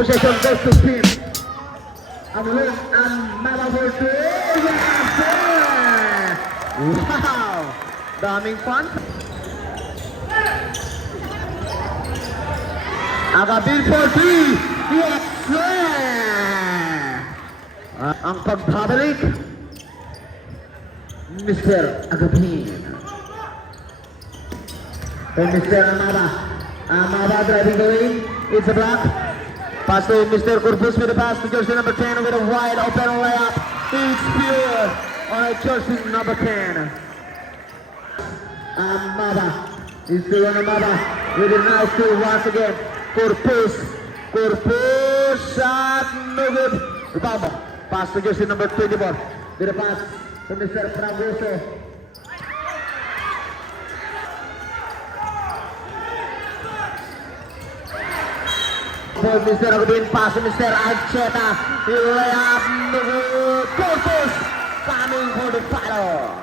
Possession goes to team. And win another two. Yes, sir! Wow! Daming fun. Agabin for three. Yes, sir! Ang pagbabalik. Mr. Agabin. And Mr. Amaba. Amaba driving the lane. It's a block. Pass to Mr. Corpus with a pass to jersey number 10 with a wide open layup. It's pure on jersey number 10. Amaba is still on Amaba with a nice steal once again. Corpus shot no good. Rebound. Pass to jersey number 24 with a pass to Mr. Fragoso. For Mr. Agudin, pass to Mr. Ancheta. Layup, no good. Corpus coming for the final.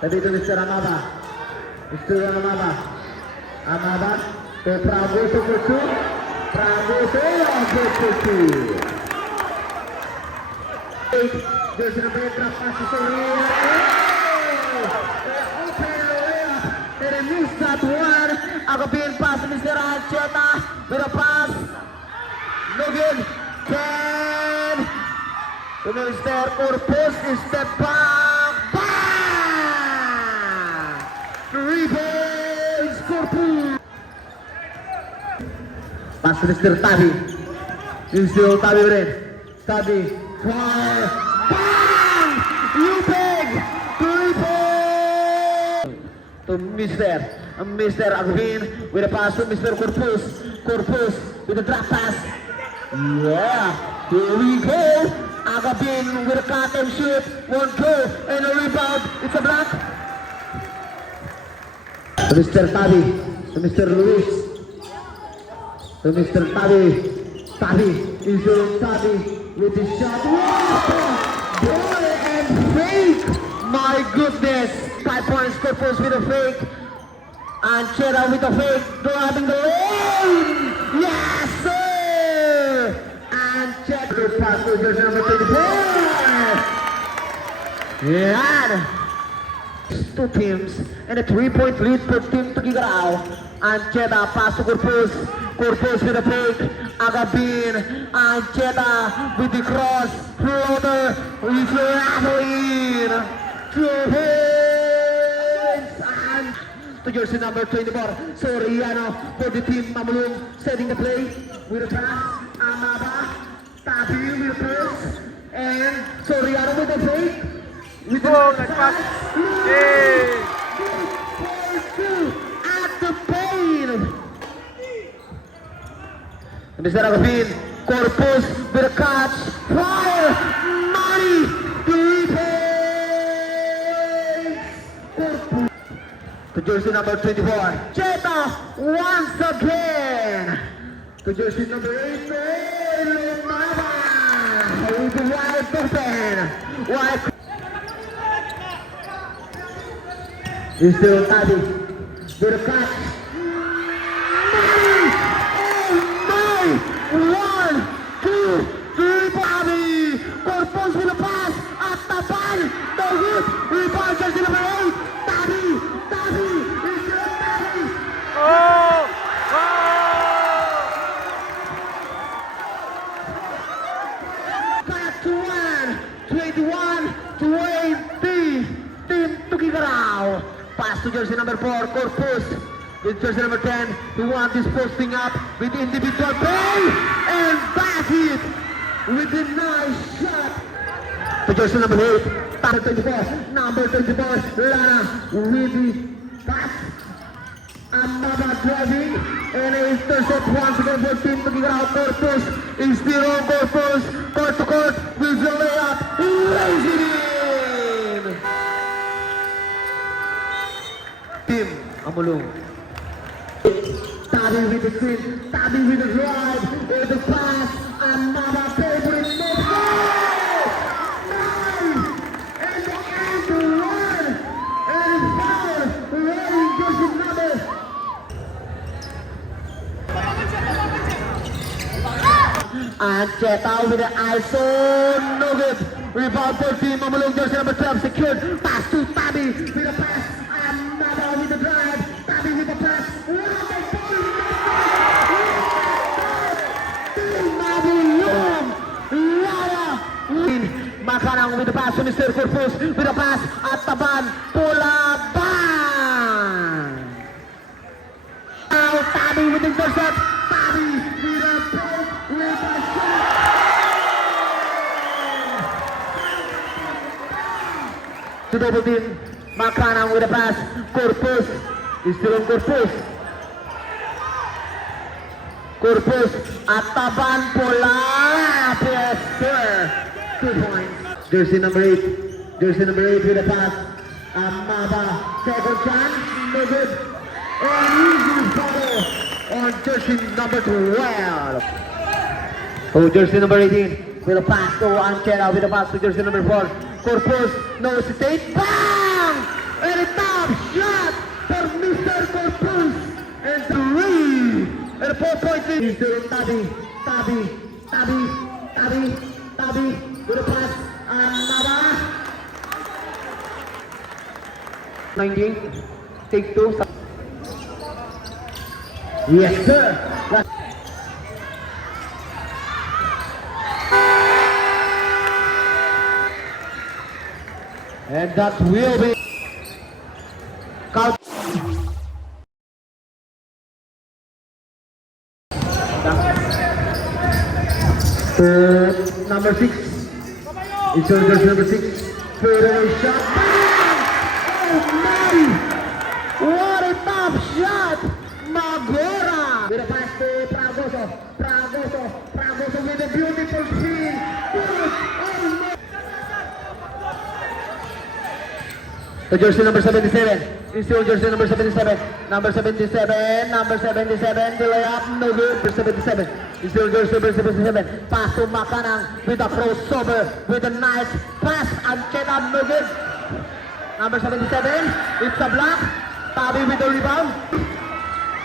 Tadi itu Mr. Amaba. Mr. Amaba. Amaba to Pragoso for two. Pragoso for two. Jersey number 8 pass to Soria. Open layup. They missed that one. Agabin pass to Mr. Ancheta with a pass. No good. 10 to Mr. Corpus. Step back. Bang! Rebounds Corpus. Pass to Mr. Tabi. Still Tabi rin. Tabi. Fire. Bang! You big. Rebound to Mr. Agabin with a pass to Mr. Corpus. Corpus with a drop pass. Yeah, here we go. Agabin with a cut and shoot. One go and a rebound. It's a block. To Mr. Tabi. To Mr. Luis. To Mr. Tabi. Tabi is doing Tabi with the shot. Wow! Boy and fake. My goodness. 5 points. Corpus with a fake. Ancheta with a fake, driving the lane! Yes, sir! Ancheta. Good pass to jersey number 24. Yeah. Two teams and a 3-point lead for Team Tugigaraw. Ancheta pass to Corpus. Corpus with a fake. Agabin. Ancheta with the cross. Floater. He's rattling. To jersey number 24, Soriano for the team Mamulung, setting the play with a pass. Amaba, Tabi with a pass, and Soriano with a fake. With the pass. Hey! At the paint. Mr. Agabin, Corpus with a catch. Fire! Money! Corpus. To jersey number 24, Cheta once again. To jersey number 8, Lumaba with the wide open. Wide. Is still Tabi with a catch. Oh my! 1, 2, 3, Tabi. Corpus with a pass at the ball. No good. Rebound jersey number 8, Tabi. Oh! 21-20, Team Tugigaraw. Pass to jersey number 4, Corpus. With jersey number 10, who wants this posting up with individual play and back it with a nice shot. to jersey number 8, number 24, Lana with the pass. Another driving and intercept once again for team to figure out Corpus. Is still on Corpus, court to court, with the layup, lays it in. Team Amulong. Tabi with the screen, Tabi with the drive, with the pass, another favorite net goal! Nice! And the end to run! And foul! Running jersey number. And Cheta with the ISO, no good. Rebound for team Amulong, jersey number 12 secured. Pass to Tabi with a pass, another with the drive, Tabi with the pass. Makanang with the pass to Mr. Corpus with the pass at taban Pulaban. Now Tabi with the intercept. Tabi with a poke with a shot. To double team. Makanang with the pass. Corpus is still on Corpus. Corpus at taban Pulaban. Yes, sir. 2 points. Jersey number 8. Jersey number 8 with a pass. Amaba. Second chance. No good. And easy foul on jersey number 12. Oh, jersey number 18 with a pass to Anchera with a pass to jersey number 4. Corpus. No hesitate. Bang! And a top shot for Mr. Corpus. And 3. And a 4-point lead. He's doing Tabi. With a pass, another 19, take 2. Yes, sir. And that will be count. Number 6. It's on jersey number 6. Fadeaway shot. Oh my! What a top shot! Magora! With a pass to Fragoso. Fragoso with a beautiful screen. Oh no! The jersey number 77. It's still jersey number 77. Number 77. The layup, no good. Number 77. It's still jersey number 77. Pass to Makanang with a crossover with a nice pass and Cheta, no good. Number 77. It's a block. Tabi with the rebound.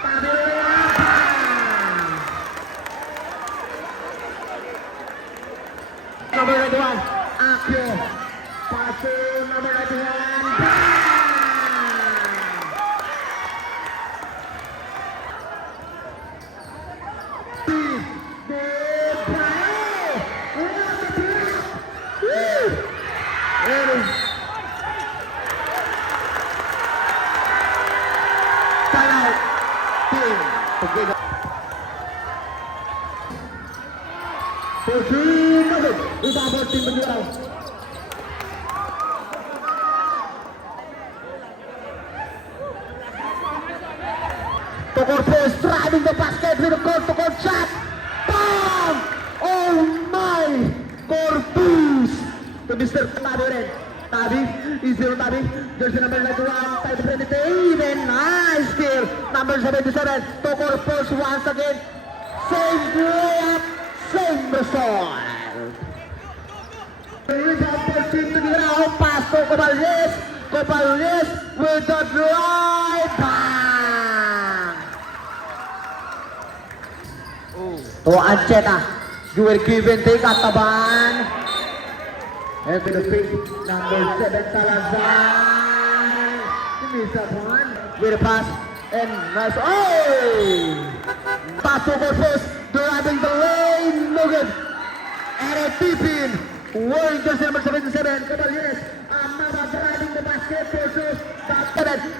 Tabi with the layup. Number 91. Akio. Pass to number 91. Team berjuang. Corpus driving the basket with a court-to-court shot. Bam! Oh my! Corpus to Mr. Tabi. Tabi is zero Tabi. Jersey number 91. Tabi penetrate. Even nice steal. Number 77 to Corpus once again. Same layup, same result. Rebound for team to the ground. Pass to Cobales. Cobales with the drive. Bang! To Ancheta. You were given take at taban. And to the pick. Number 7 Salazar. Miss that one. With a pass. And nice. Oh! Pass to Corpus. Driving the lane. No good. And a tip in. Wearing jersey number 77, Cobales, Amaba driving the basket, Corpus,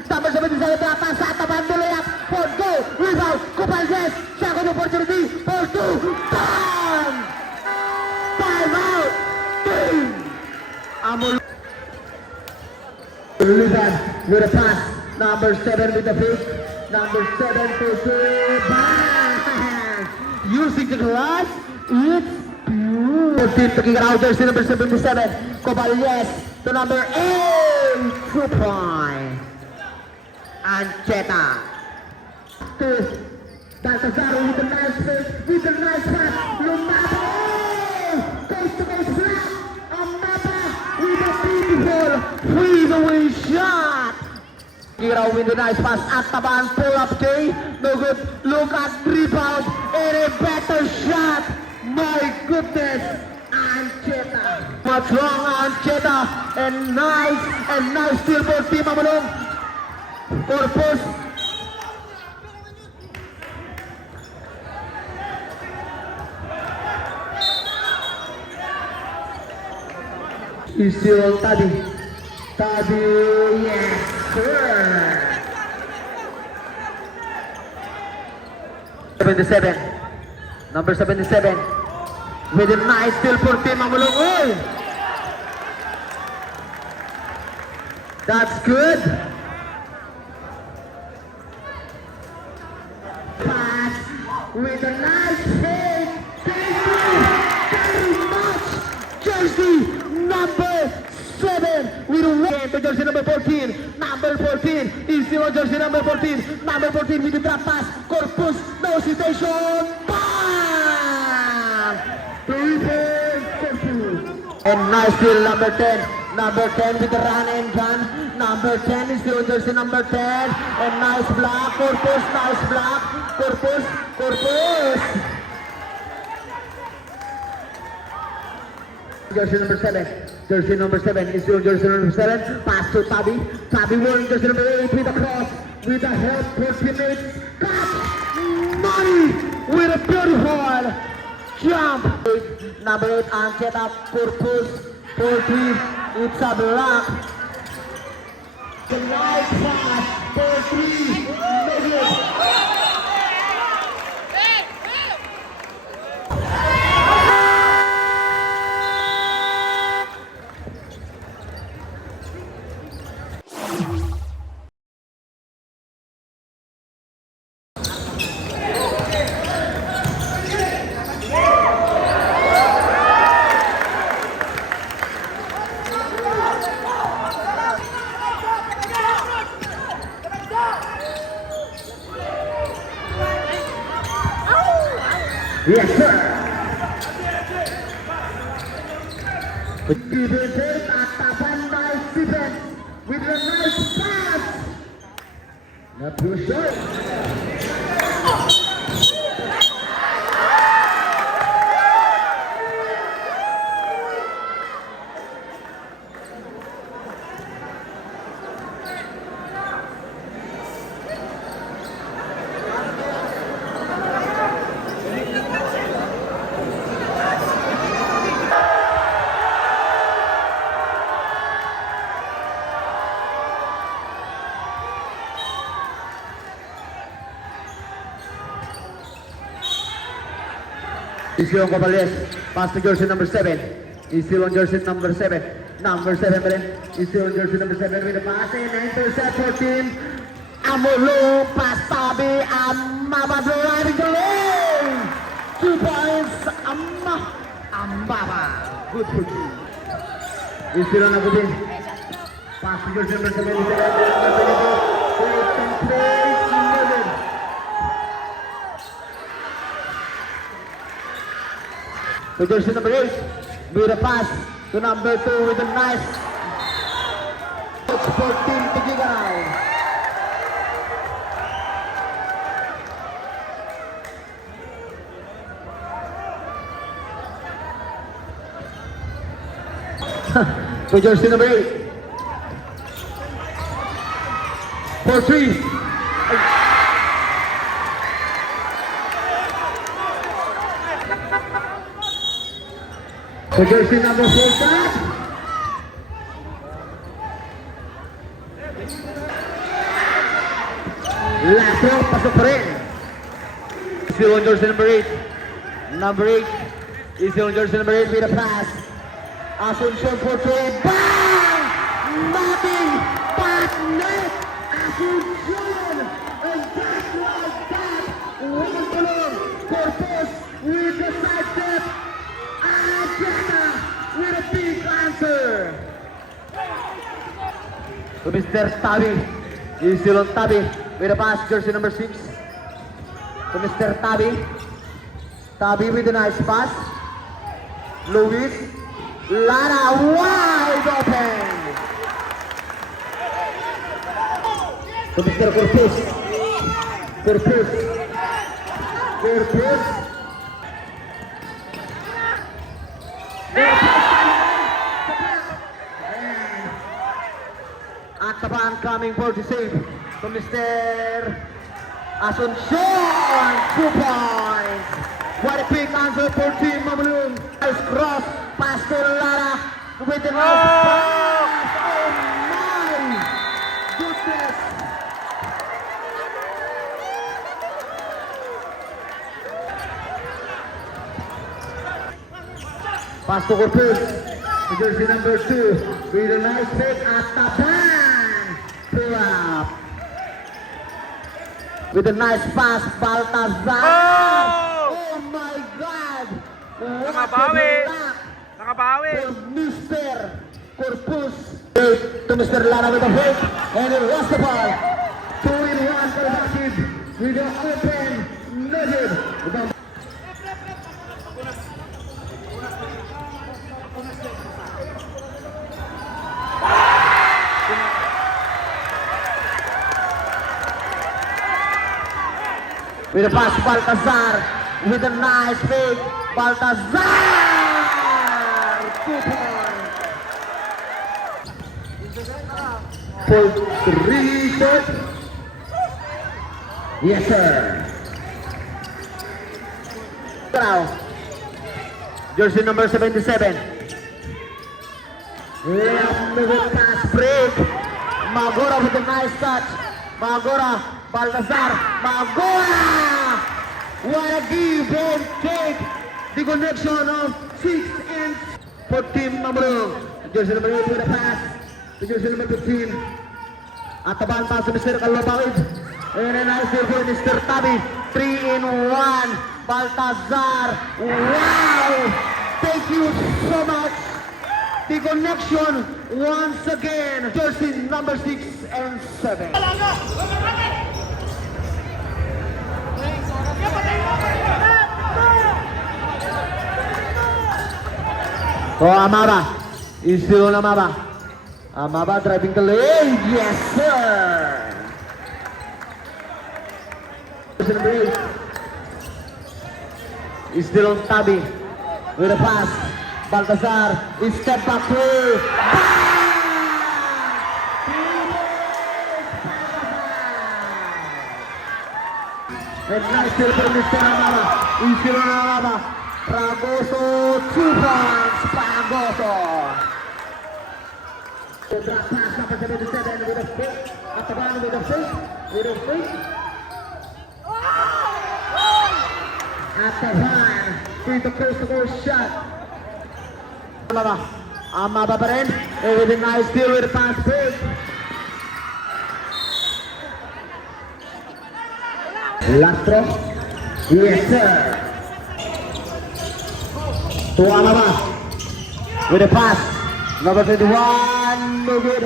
number 77, the atas at the bandolea, for goal, rebound, Cobales, second opportunity, for 2, bam! Time out, team Lulisan with a pass. Number 7 with the fake. Number 7 for three. Bang! Using the glass. It's beautiful. 14 taking it out. Jersey number 77. Cobalies to number 8. 2 point. Ancheta. To Baltazar with the nice fake. With the nice pass. Lumabo. Coast to coast flat. Amapa with a beautiful fadeaway shot. Giraw with the nice pass at taban, pull up K, no good, look at rebound, and a better shot, my goodness, Ancheta. What's wrong, Ancheta, and nice steal for Team Amalong. Corpus. He's still Tabi, yes sir. 77, number 77, with a nice steal for Team Amalong. Oh! That's good. Pass with a nice hit. Thank you very much, Jersey number 7 with a win to jersey number 14. Number 14 is still on jersey number 14. Number 14 with the drop pass. Corpus, no hesitation. Bang! 3 points, Corpus. And nice steal number 10. Number 10 with the run and gun. Number 10 is still on jersey number 10. And nice block. Corpus, nice block. Corpus. Jersey number 7. Jersey number 7 is still jersey number 7. Pass to Tabi. Tabi wearing jersey number 8 with a cross. With a help for teammates. Catch! Money with a beautiful jump. Number 8 Ancheta Corpus. 14. It's a block. The nice pass for 3. Negative. Yes, sir. Defense at tapan by Stephen with a nice pass. Not too short. He's still on Cobalies. Pass to jersey number 7. He's still on jersey number 7. Number 7 pa rin. He's still on jersey number 7 with a pass and intercept for Team Amalong. Pass Tabi. Amaba driving the lane. 2 points. Amaba. Good for you. He's still on Agudin. Pass to jersey number 7. He's still on jersey number 7. To jersey number 8 with a pass to number 2 with a nice 14 Tigigaw. To jersey number 8 for 3. To jersey number 4 shot. Lato, pasok pa rin. Still on jersey number 8. Number 8 is still on jersey number 8 with a pass. Asuncion for 3. Bang! Nothing to Mr. Tabi. He's still on Tabi with a pass, jersey number 6 to Mr. Tabi. Tabi with a nice pass. Luis. Lara wide open. To Mr. Corpus. Corpus. Corpus. Atapan coming for the save to Mr. Asuncion. 2 points. What a quick answer for Team Mamalung. Nice cross pass to Lara with the nice pass. Oh my goodness. Pass to Corpus. Jersey number 2 with a nice fake at Tapan. Pull up. With a nice pass, Baltazar. Oh my God! Nakabawi. Nakabawi. Mr. Corpus to Mr. Lara with a fake and it lost the ball. 2-in-1 for Bakid with an open nugget. With a pass, Baltazar with a nice fake. Baltazar! 2 points. For 3 shot. Yes, sir. Now, jersey number 77. Left with pass break. Magora with a nice touch. Magora. Baltazar, Magora! What a give and take! The connection of 6 and for Team Mamalung. Jersey number 8 with a pass. The jersey number 15. At the ball pass to Mr. Kalobawid. And a nice save for Mr. Tabi. 3-in-1. Baltazar. Wow! Thank you so much. The connection once again. Jersey number 6 and 7. Oh, Amaba is still on Amaba. Amaba driving the lane. Yes, sir. Is still on Tabi with a pass. Baltazar is step back through. And nice still for Mr. Amaba. Is still on Amaba. Fragoso, 2 points, Fragoso. The drop pass number 77 with a fake. At the bottom with a fake. With a fake. At the van, with the first-goal shot. Amaba pa rin. With a nice deal with a pass fake. Lastro. Yes, sir. To Amaba with a pass. Number 21, no good.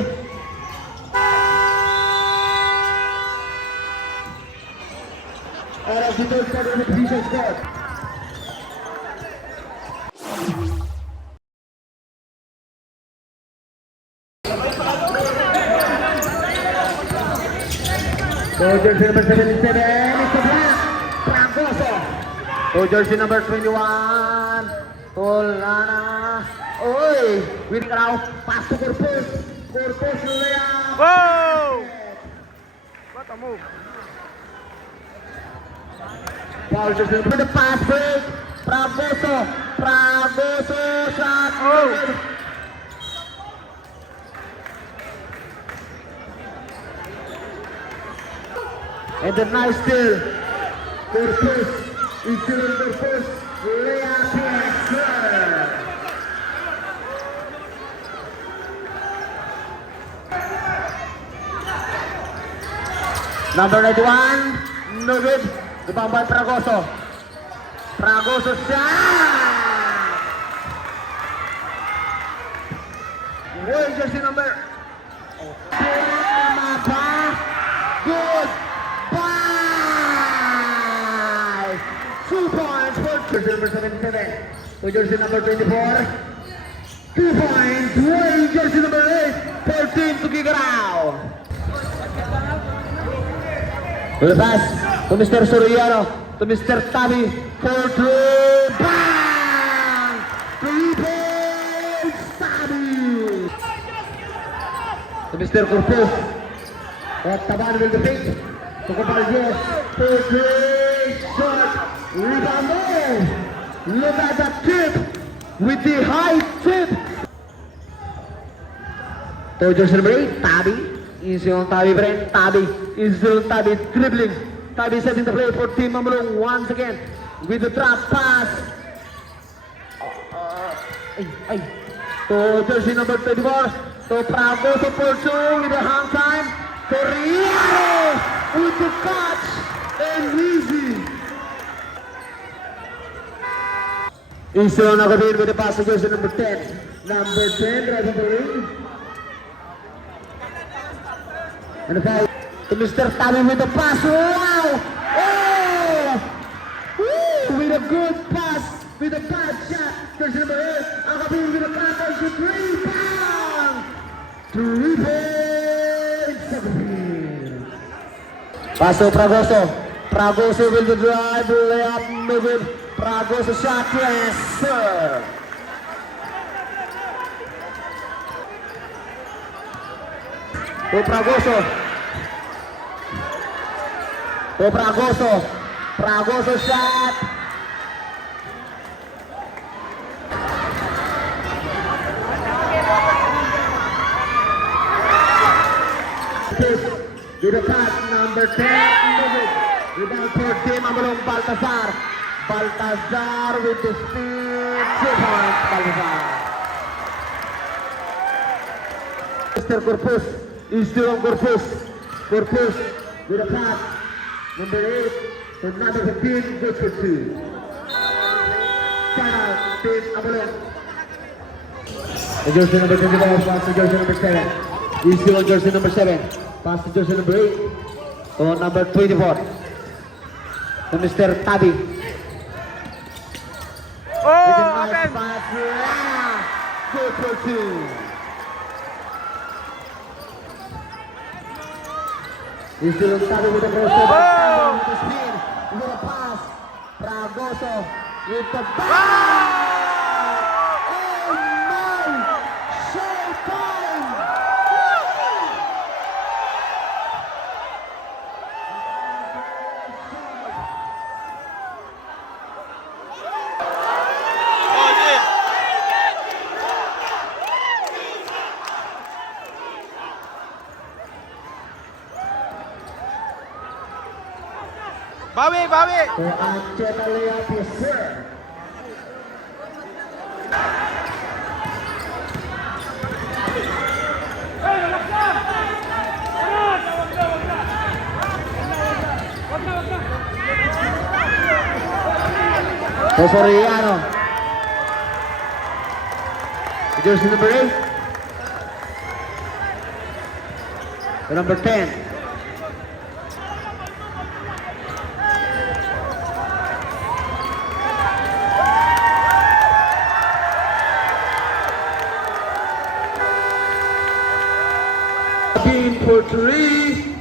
And as the third quarter of the division score. So jersey number 77, it's a black. Fragoso. So jersey number 21. Olana. Oi! With now, pass to Corpus. Corpus layup. Whoa! What a move. Paul just with the pass break. Fragoso. Fragoso shot. Oh! And the nice steal. Corpus. It's still in Corpus. Layup, yes, sir. Number 91, no good. Rebound by Fragoso. Fragoso shot. Where is jersey number? jersey number 77. To jersey number 24. 2 points. Way jersey number 8. 14 to kick it out. To the pass to Mr. Soriano. To Mr. Tabi. For 3. Bang! 3 points. Tabi. To Mr. Corpus. At Taban will defeat. To Caballes. For 3. Shot. Rebound. Look at that tip. With the high tip. To jersey number 8. Tabi. Easy on Tabi, friend. Tabi. Easy on Tabi. Dribbling. Tabi setting the play for Team Mamalong once again. With the trap pass. Ay. To jersey number 24. To Pragoso for 2 with the hand time. To Riano with the catch. And easy. Easy on Agabin with the pass to jersey number 10. Number 10 driving the ring. And the foul to Mr. Tabi with the pass. Wow! Oh! Woo! With a good pass. With a bad shot. Jersey number 8. Agabin with a pass. And shoot 3. Bang! 3 points. Agabin. Pass to Pragoso. Pragoso will the drive. Layup. Move. Pragoso shot. Yes, sir. To Pragoso. To Pragoso. Pragoso shot. To the pass, number 10. Rebound for Team Mamalong Baltazar. Baltazar with the speed. 2 points, Baltazar. Mr. Corpus is still on Corpus. Corpus with a pass. Number 8 to number 15, goes for 2. Channel, Team Mamalong. The jersey number 25, pass to jersey number 7. He's still on jersey number 7. Pass to jersey number 8. To number 24. To Mr. Tabi. Oh, With a nice open! pass. Yeah. Good for 2. He's still on Tabi with the crossover. Oh! With the spin. With a pass. Pragoso with the ball. Oh my! Showtime! Bawi, bawi! To Ancheta layup, yes sir. To Soriano. Jersey number 8. To number 10. For 3.